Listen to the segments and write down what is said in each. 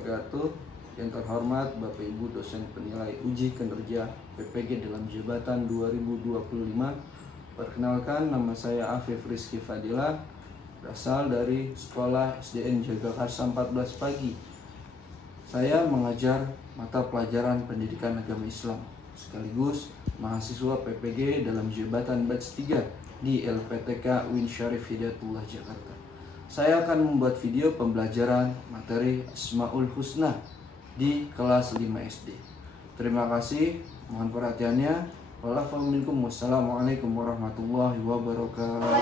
wabarakatuh. Yang terhormat Bapak Ibu dosen penilai uji kinerja PPG dalam jabatan 2025. Perkenalkan, nama saya Afif Rizky Fadila, berasal dari Sekolah SDN Jagakarsa 14 Pagi. Saya mengajar mata pelajaran pendidikan agama Islam, sekaligus mahasiswa PPG dalam jabatan batch 3 di LPTK Win Syarif Hidayatullah Jakarta. Saya akan membuat video pembelajaran materi Asmaul Husna di kelas 5 SD. Terima kasih, mohon perhatiannya. Wassalamualaikum warahmatullahi wabarakatuh.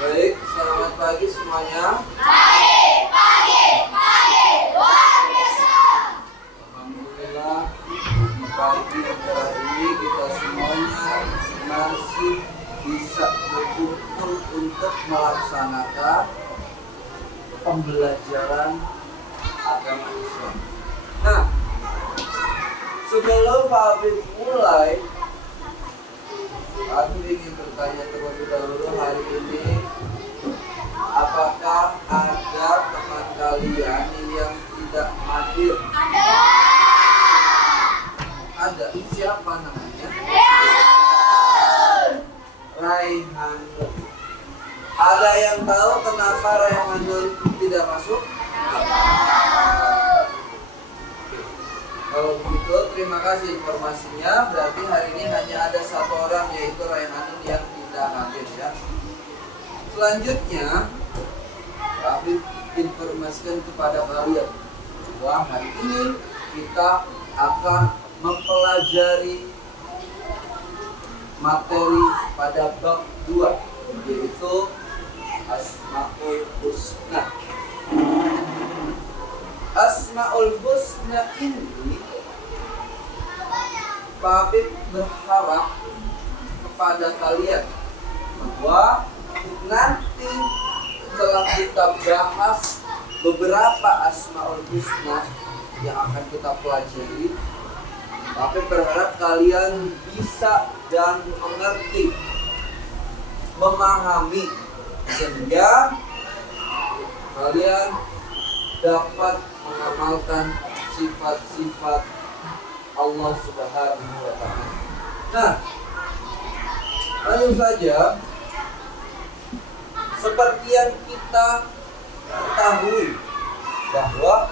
Baik, selamat pagi semuanya. Pagi, luar biasa. Alhamdulillah, pagi hari ini kita semuanya masih bisa berkumpul untuk melaksanakan pembelajaran agama Islam. Nah, sebelum Pak Habib mulai, aku ingin bertanya terlebih dahulu hari ini, apakah ada teman kalian yang tidak hadir? Ada. Siapa namanya? Raihanul. Ada yang tahu kenapa Raihanul tidak masuk? Kalau begitu, terima kasih informasinya. Berarti hari ini hanya ada satu orang, yaitu Raihanul yang tidak hadir ya. Selanjutnya, kami informasikan kepada kalian bahwa hari ini kita akan mempelajari materi pada bab 2, yaitu Asmaul Husna. Asmaul Husna ini Pak Habib berharap kepada kalian bahwa nanti setelah kita bahas beberapa Asmaul Husna yang akan kita pelajari, Pak Habib berharap kalian bisa dan mengerti, memahami, sehingga kalian dapat mengamalkan sifat-sifat Allah Subhanahu wa Ta'ala. Nah, langsung saja, seperti yang kita ketahui bahwa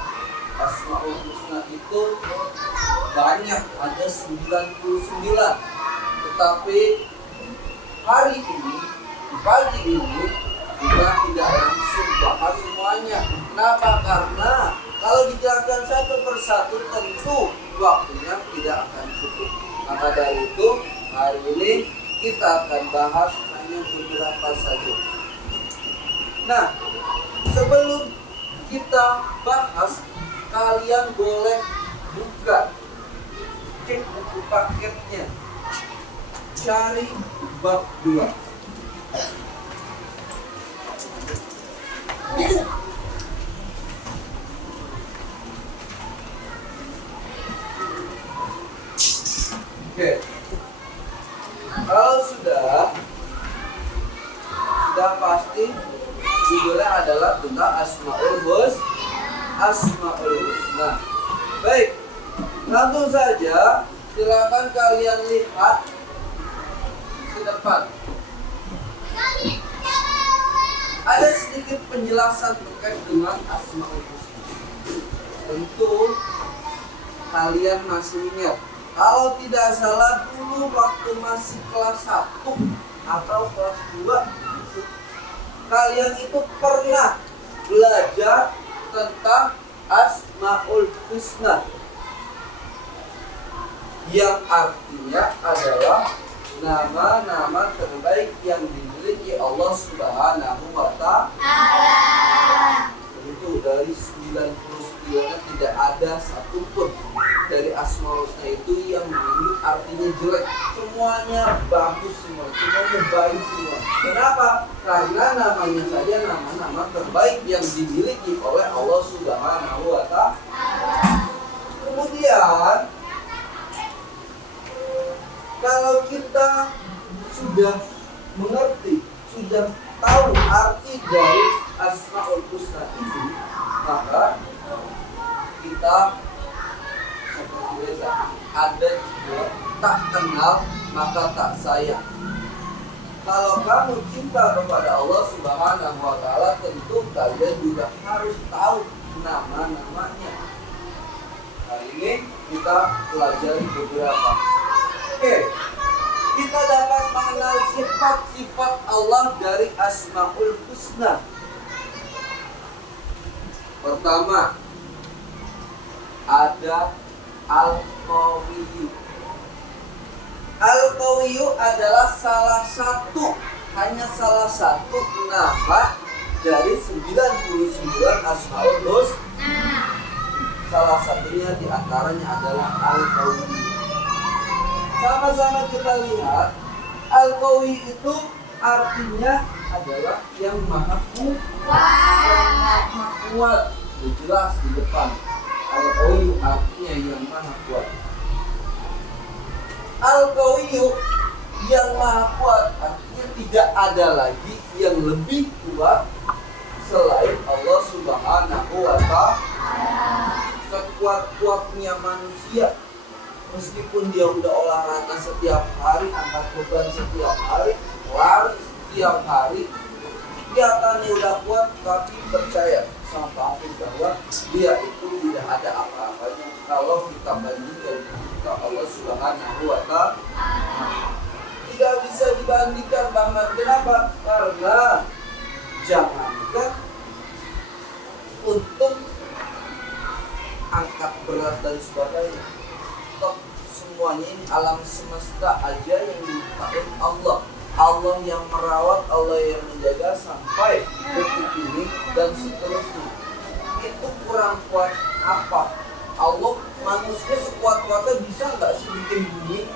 Asmaul Husna itu banyak, ada 99. Tetapi hari ini, di pagi ini, kita tidak langsung bahas semuanya. Kenapa? Karena kalau dijelaskan satu persatu tentu waktunya tidak akan cukup. Maka dari itu hari ini kita akan bahas hanya beberapa saja. Nah, sebelum kita bahas, kalian boleh buka, cek buku paketnya, cari bab 2. Oke. Kalau sudah pasti judulnya adalah tentang Asmaul Husna. Baik, langsung saja silakan kalian lihat ke depan. Ada sedikit penjelasan terkait dengan Asmaul Husna. Tentu kalian masih ingat, kalau tidak salah dulu waktu masih kelas 1 atau kelas 2, kalian itu pernah belajar tentang Asmaul Husna, yang artinya adalah nama-nama terbaik yang dimiliki Allah Subhanahu wa Ta'ala. Tentu dari 99-nya tidak ada satupun dari Asmaul Husna itu yang memiliki artinya jelek. Semuanya bagus semua, semuanya baik semua. Kenapa? Karena namanya saja nama-nama terbaik yang dimiliki oleh Allah Subhanahu wa Ta'ala. Kemudian kalau kita sudah mengerti, sudah tahu arti dari Asmaul Husna itu, maka kita seperti biasa, ada juga tak kenal maka tak sayang. Kalau kamu cinta kepada Allah Subhanahu wa Ta'ala, tentu kalian juga harus tahu nama-namanya. Hari ini kita pelajari beberapa. Oke, kita dapat mengenal sifat-sifat Allah dari Asmaul Husna. Pertama, ada Al-Qawiyyu. Al-Qawiyyu adalah hanya salah satu nama dari 99 Asmaul Husna. Salah satunya diantaranya adalah Al-Qawiyyu. Sama-sama kita lihat, Al-Qawi itu artinya adalah yang maha kuat. Jelas di depan. Al-Qawi artinya yang maha kuat. Al-Qawi yang maha kuat artinya tidak ada lagi yang lebih kuat selain Allah Subhanahu wa Ta'ala. Sekuat-kuatnya manusia, meskipun dia udah olahraga setiap hari, angkat beban setiap hari, lari setiap hari, kelihatannya udah kuat, tapi percaya sama Pak Afif bahwa dia itu tidak ada apa-apanya kalau kita bandingkan dengan Allah Subhanahu wa Ta'ala. Tidak bisa dibandingkan banget. Kenapa? Karena jangankan untuk angkat berat dan sebagainya, semuanya ini alam semesta aja yang diciptakan Allah. Allah yang merawat, Allah yang menjaga sampai detik ini dan seterusnya. Itu kurang kuat apa? Allah, manusia sekuat-kuatnya bisa nggak sih bikin bumi?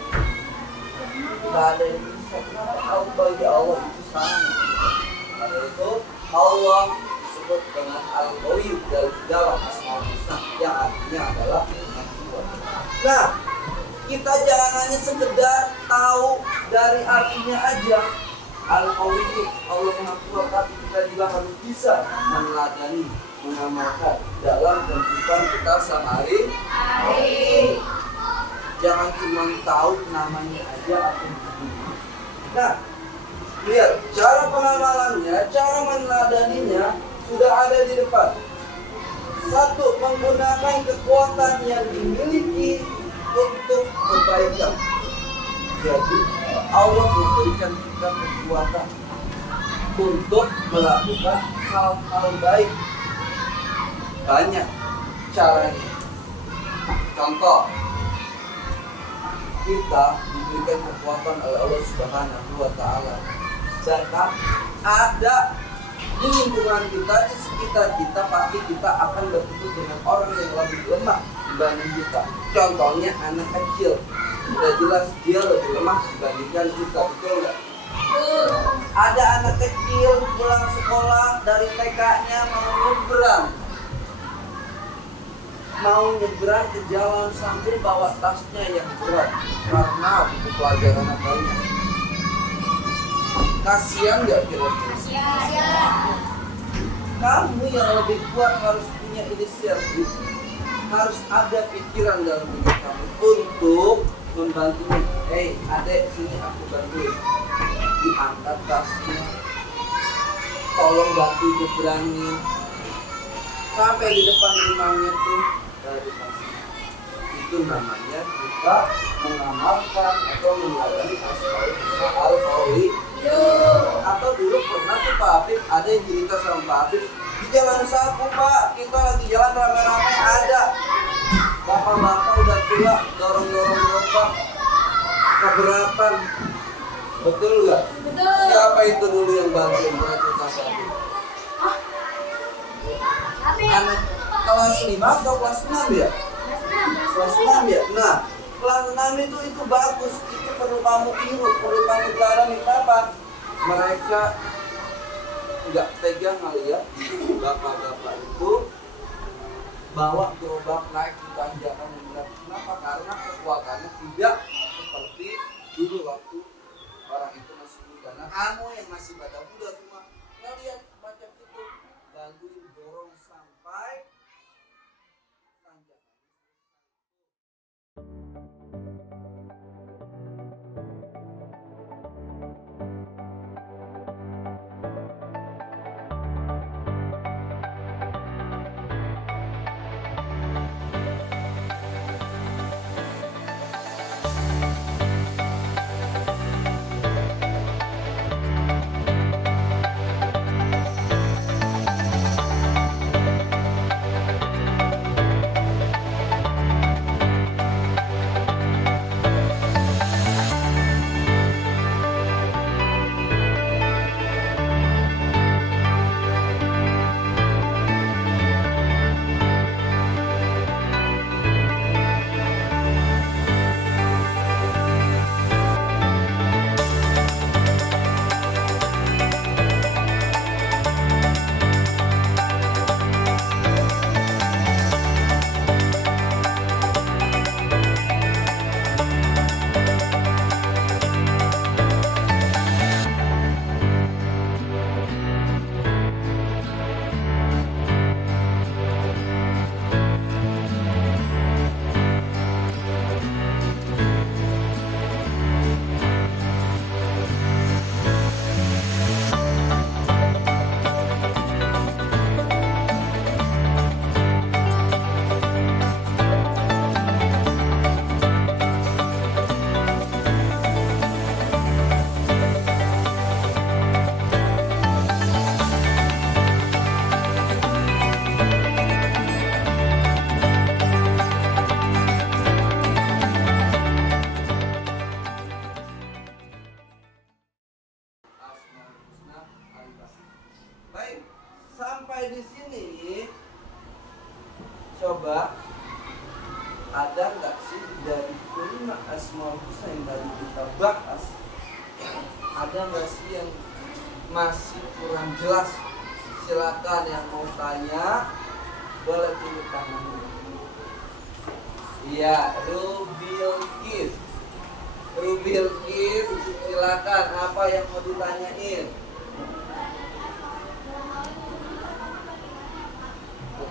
Nggak ada yang bisa. Kenapa? Allah bagi Allah itu sama. Karena itu Allah disebut dengan Al-Qawiyyu dalam Asmaul Husna, yang artinya adalah kuat. Nah, kita jangan hanya sekedar tahu dari artinya aja. Al-Qawiyyu, Allah Maha Kuat, tapi kita juga harus bisa meneladani, mengamalkan dalam kehidupan kita sehari-hari. Jangan cuma tahu namanya aja atau begini. Nah, lihat cara pengamalannya, cara meneladaninya sudah ada di depan. Satu, menggunakan kekuatan yang dimiliki untuk kebaikan. Jadi Allah memberikan kita kekuatan untuk melakukan hal-hal baik. Banyak caranya. Contoh, kita diberikan kekuatan oleh Allah Subhanahu wa Ta'ala. Dan ada di lingkungan kita, di sekitar kita, pasti kita akan bertemu dengan orang yang lebih lemah dibanding kita. Contohnya anak kecil, sudah jelas dia lebih lemah dibandingkan kita, betul nggak? Ada anak kecil pulang sekolah dari TK-nya mau nyebrang ke jalan sambil bawa tasnya yang berat karena buku pelajaran banyak. Kasihan nggak kira-kira? Kamu yang lebih kuat harus punya inisiatif, harus ada pikiran dalam diri kamu untuk membantunya. Hei adek, sini aku bantuin, diangkat tasnya, tolong bantu nyebrangin sampai di depan rumahnya tuh dari tasnya. Itu namanya kita mengamalkan atau menjalani as-salihah al-qauli. Atau dulu pernah tuh Pak Afif, ada yang cerita sama Pak Afif, di Jalan Sapu Pak, kita lagi jalan rame-rame, ada bapak-bapak udah tua dorong-dorong gerobak keberatan. Betul nggak? Betul. Siapa itu dulu yang bantuin mereka Sapu? Anak kelas 5 atau kelas 6 ya? Kelas 6 ya? Nah, kelas 6 itu bagus. Itu perlu kamu tiru, perlu kamu pelajari. Kenapa? Mereka nggak tega ngeliat bapak-bapak itu bawa gerobak naik di tanjakan yang berat. Kenapa? Karena kekuatannya tidak seperti dulu waktu orang itu masih muda. Nah, kamu yang masih pada muda semua ngeliat macam itu, bantuin dorong sampai tanjakan. Baik, sampai di sini coba ada nggak sih dari kelima Asmaul Husna yang tadi kita bahas, ada nggak sih yang masih kurang jelas? Silakan yang mau tanya boleh tunjuk tangan. Iya, Rubilkis, silakan, apa yang mau ditanyain?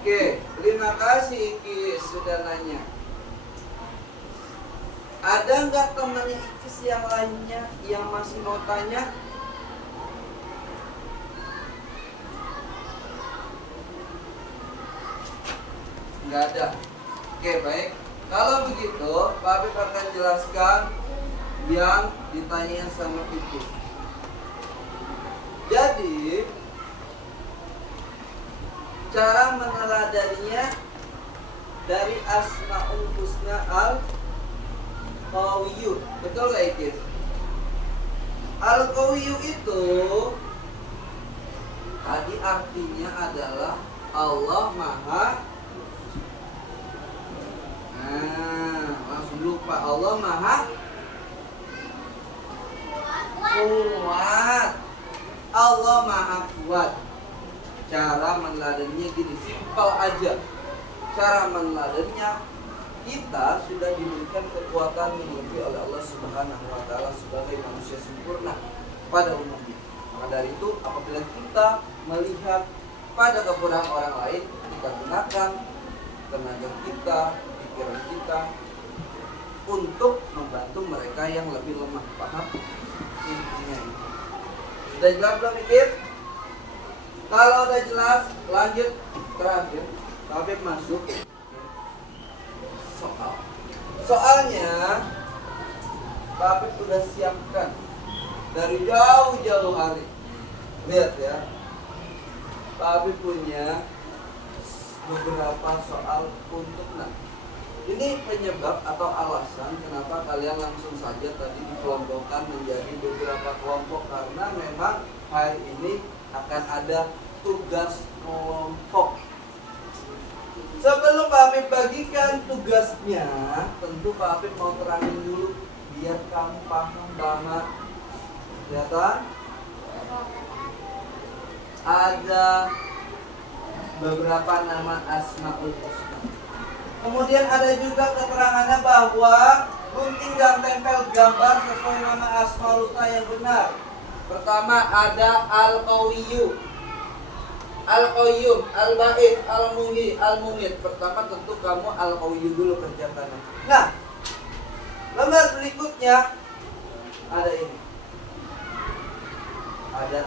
Oke, terima kasih Ikis sudah nanya. Ada nggak temannya Ikis yang lainnya yang masih mau tanya? Nggak ada. Oke, baik. Kalau begitu, Pak Habib akan jelaskan yang ditanya sama Ikis. Jadi, cara meneladaninya dari Asmaul Husna Al-Qawiyyu. Betul gak Ikis? Al-Qawiyyu itu tadi artinya adalah Allah Maha. Nah, langsung lupa. Allah Maha kuat. Allah Maha kuat. Cara meneladaninya gini, simpel aja. Cara meneladaninya, kita sudah diberikan kekuatan yang lebih oleh Allah Subhanahu wa taala sebagai manusia sempurna pada umumnya. Maka dari itu, apabila kita melihat pada kekurangan orang lain, kita gunakan tenaga kita, pikiran kita untuk membantu mereka yang lebih lemah. Paham? Intinya itu. Sudah jelas belum mikir? Kalau udah jelas, lanjut terakhir. Tapi masuk soal. Soalnya Pak sudah siapkan dari jauh-jauh hari. Lihat ya, Pak punya beberapa soal untuk ini penyebab atau alasan kenapa kalian langsung saja tadi dikelompokkan menjadi beberapa kelompok, karena memang hari ini akan ada tugas kelompok. Sebelum Pak Afif bagikan tugasnya, tentu Pak Afif mau terangin dulu biar kamu paham banget. Kelihatan? Ada beberapa nama Asmaul Husna. Kemudian ada juga keterangannya bahwa gunting dan tempel gambar sesuai nama Asmaul Husna yang benar. Pertama ada Al-Qawiyyu, Al-Qayyum, Al-Ba'id, Al-Muhyi, Al-Mumit. Pertama tentu kamu Al-Qawiyyu dulu kerjakannya. Nah, lembar berikutnya ada ini. Ada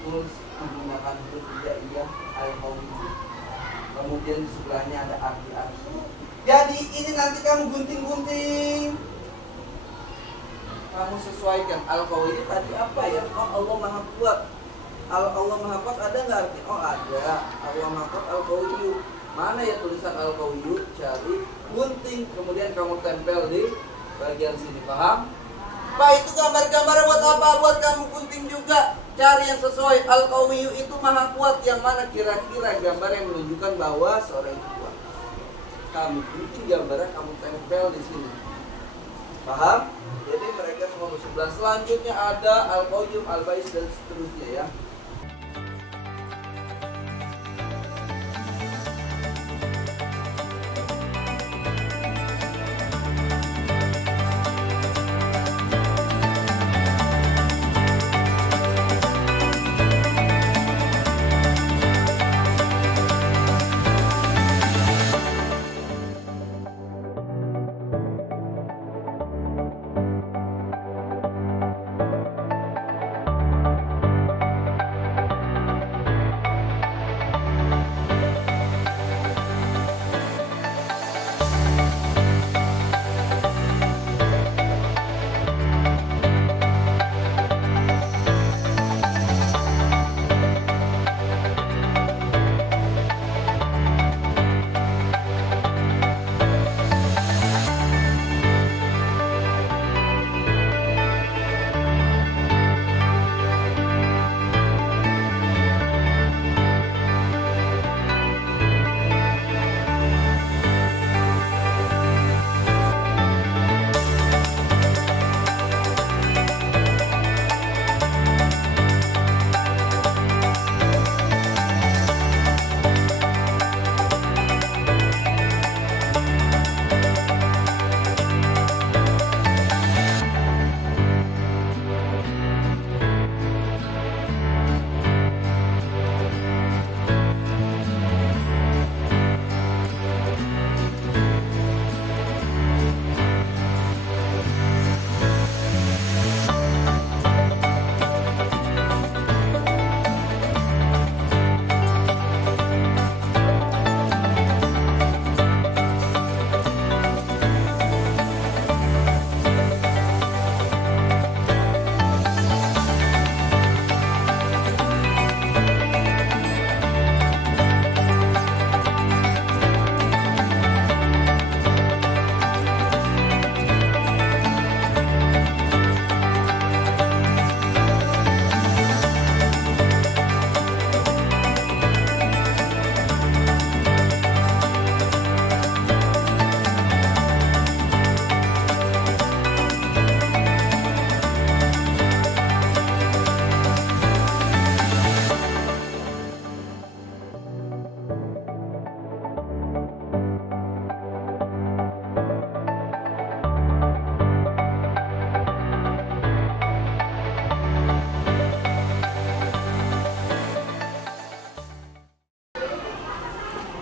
tulis menggunakan huruf hijaiyah Al-Qawiyyu. Kemudian di sebelahnya ada arti-arti. Jadi ini nanti kamu gunting-gunting. Kamu sesuaikan. Al-Qawiyyu tadi apa ya? Oh, Allah Maha Kuat. Allah Maha Kuat ada nggak arti? Oh ada. Allah Maha Kuat Al-Qawiyyu. Mana ya tulisan Al-Qawiyyu? Cari, gunting, kemudian kamu tempel di bagian sini. Paham? Pak, itu gambar-gambar buat apa? Buat kamu gunting juga. Cari yang sesuai. Al-Qawiyyu itu Maha Kuat. Yang mana kira-kira gambar yang menunjukkan bahwa seorang itu kuat? Kamu gunting gambarnya, kamu tempel di sini. Paham? Jadi mereka semua bersebelah. Selanjutnya ada Al-Qayyum, Al-Ba'id dan seterusnya ya.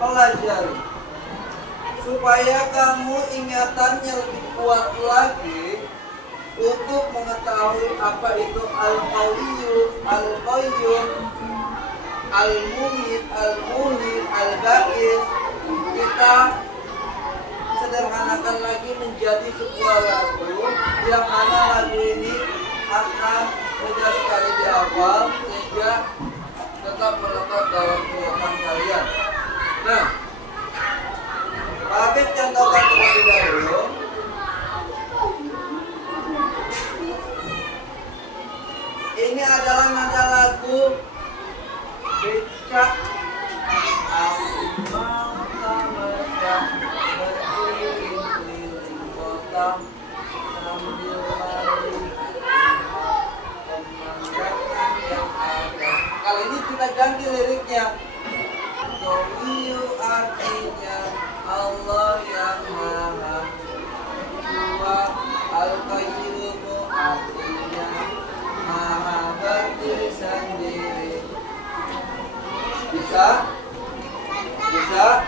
pelajari supaya kamu ingatannya lebih kuat lagi untuk mengetahui apa itu al-qawiyyu, al-qayyum, al-mumit, al-muhyi, al-ba'is. Kita sederhanakan lagi menjadi sebuah lagu yang mana lagu ini akan mudah sekali dihafal sehingga tetap melekat dalam ingatan kalian. Nah, Pak Habib contohkan terlebih dahulu. Ini adalah nada lagu becak berkeliling-keliling kota sambil lari pemandangan yang ada. Kali ini kita ganti liriknya. Qawiyu artinya Allah yang maha kuat, al-qayyumu artinya maha berdiri sendiri. Bisa? Bisa?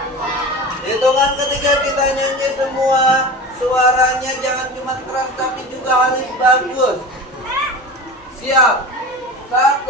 Hitungan ketiga kita nyanyi semua. Suaranya jangan cuma keras tapi juga harus bagus. Siap? 1,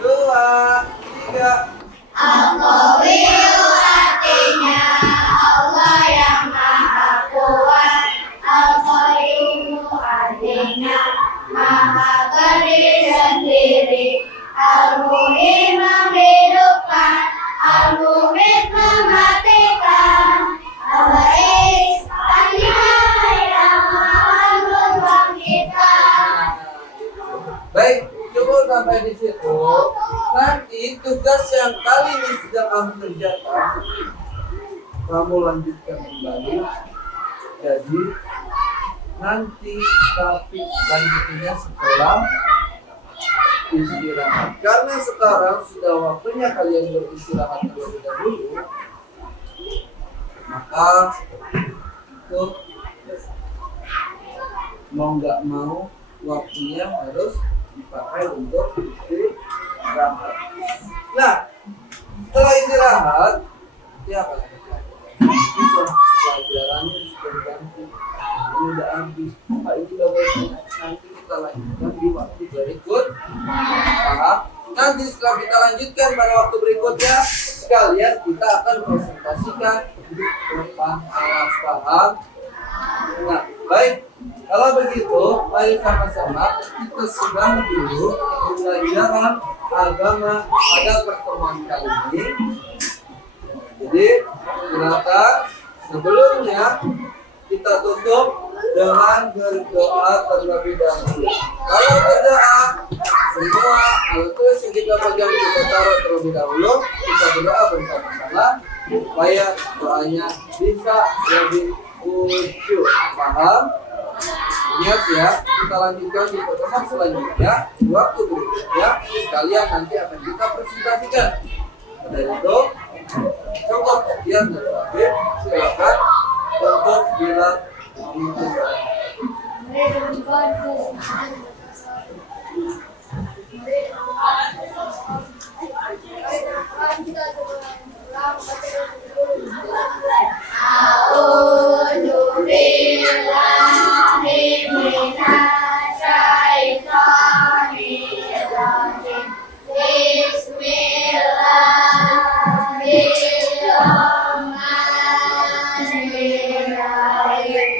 2, 3. Al-Qawiyyu artinya Allah yang maha kuat. Al-Qayyumu artinya maha berdiri sendiri. Al-Muhyi menghidupkan, Al-Mumit mematikan, Al-Ba'is artinya yang akan membangkitkan. Baik, cukup sampai di situ. Nanti tugas yang kali ini sedang kamu kerjakan, kamu lanjutkan kembali. Jadi nanti tapi lanjutnya setelah istirahat. Karena sekarang sudah waktunya kalian beristirahat terlebih dahulu, maka itu mau nggak mau waktunya harus dipakai untuk istirahat. Nah, setelah istirahat, ya apa? Pelajarannya sudah ganti, ini udah habis. Pak ini udah baik. Nanti kita lanjutkan di waktu berikut. Paham? Nanti setelah kita lanjutkan pada waktu berikutnya, sekalian kita akan presentasikan di depan kelas. Paham? Nah, baik. Kalau begitu, mari sama-sama kita sedang dulu pelajaran agama pada pertemuan kali ini. Jadi, silakan sebelumnya kita tutup dengan berdoa terlebih dahulu. Kalau berdoa, semua alat tulis yang kita pegang kita taruh terlebih dahulu. Kita berdoa bersama-sama supaya doanya bisa lebih khusyuk. Paham? Ingat ya, kita lanjutkan di pertemuan selanjutnya, di waktu berikutnya, sekalian nanti akan kita presentasikan. Dari itu, contoh kajian dan terakhir, silakan untuk bilang memimpin. A'udzu billahi minasy syaithanir rajim. Bismillahirrahmanirrahim.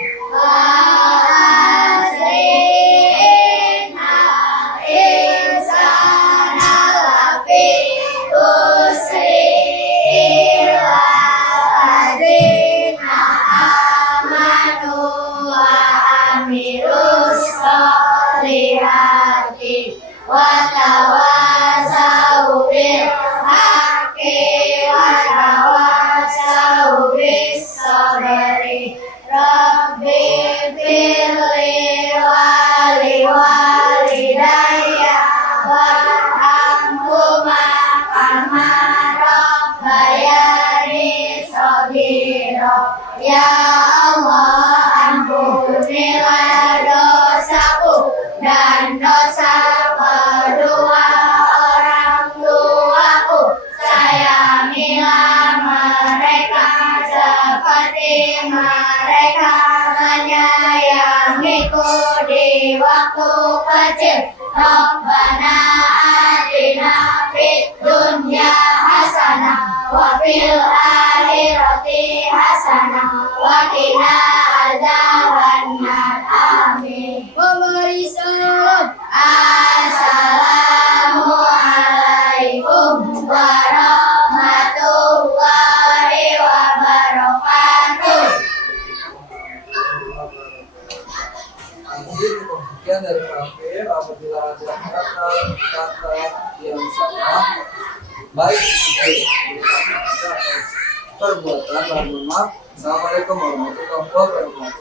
Watawasau bil haqqi watawasau bis sabri. Rabbi firli wali walidayya warhamhuma kama rabbayani shaghira. Ya Allah, ampunilah dosaku dan dosa kedua Rabbana atina fid dunya hasanah wa fil akhirati hasanah wa qina azabannar. Amin. Memberi salam. Assalamualaikum warahmatullahi wabarakatuh. Mungkin sekian dari Afif. Apabila ada kata yang salah, baik itu perbuatan, mohon maaf. Assalamualaikum warahmatullahi wabarakatuh.